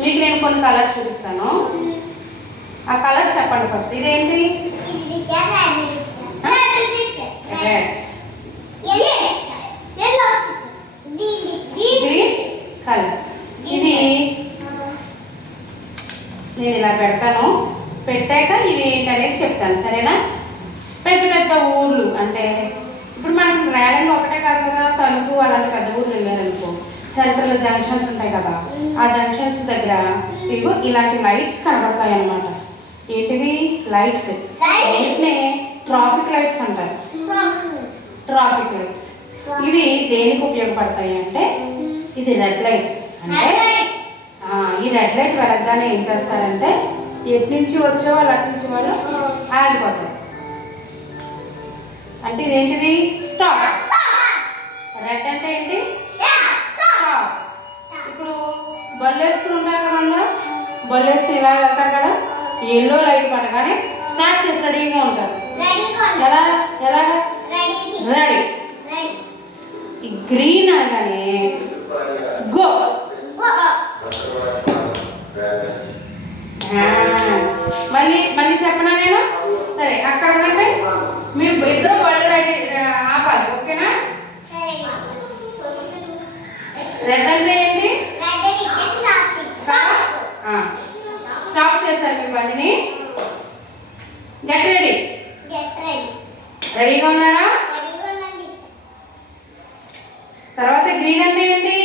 మీకు నేను కొన్ని కలర్స్ చూపిస్తాను. ఆ కలర్స్ చెప్పండి ఫస్ట్. ఇదేంటి? Green colour. ఇవి నేను ఇలా పెడతాను. పెట్టాక ఇవి ఏంటనేది చెప్తాను, సరేనా? పెద్ద పెద్ద ఊర్లు అంటే ఇప్పుడు మనకి ర్యాలీలో ఒకటే కాదు కదా, తణుకు అలాంటి పెద్ద ఊర్లు వెళ్ళారనుకో, సెంటర్లో జంక్షన్స్ ఉంటాయి కదా, ఆ జంక్షన్స్ దగ్గర ఇవి ఇలాంటి లైట్స్ కనబడతాయి అన్నమాట. ఏంటివి? లైట్స్. వీటిని ట్రాఫిక్ లైట్స్ అంటారు. Traffic lights. ఇవి దేనికి ఉపయోగపడతాయి అంటే, ఇది రెడ్ లైట్. అంటే ఈ రెడ్ లైట్ వెలగగానే ఏం చేస్తారంటే, ఎటు నుంచి వచ్చే వాళ్ళు అటు నుంచి వాళ్ళు ఆగిపోతారు. అంటే ఇదేంటిది? స్టాప్. రెడ్ అంటే ఏంటి? స్టాప్. ఇప్పుడు బళ్ళు వేసుకుని ఉంటారు కదా, అందరూ బళ్ళు వేసుకుని ఇలా వెళ్తారు కదా, ఎల్లో లైట్ పడగానే స్టార్ట్ చేసి రెడీగా ఉంటారు. ఎలాగా? రెడీ. ఈ గ్రీన్ అనగానే గో. మళ్ళీ చెప్పనా నేను? సరే, అక్కడ ఉన్నట్టే మీరు ఇద్దరు బళ్ళు రెడీ ఆపాలి, ఓకేనా? రెడ్ అంటే ఏంటి? స్టాప్ చేశారు మీ బండిని. Get ready. రెడీగా ఉన్నారా? తర్వాత గ్రీన్ అంటే ఏంటి?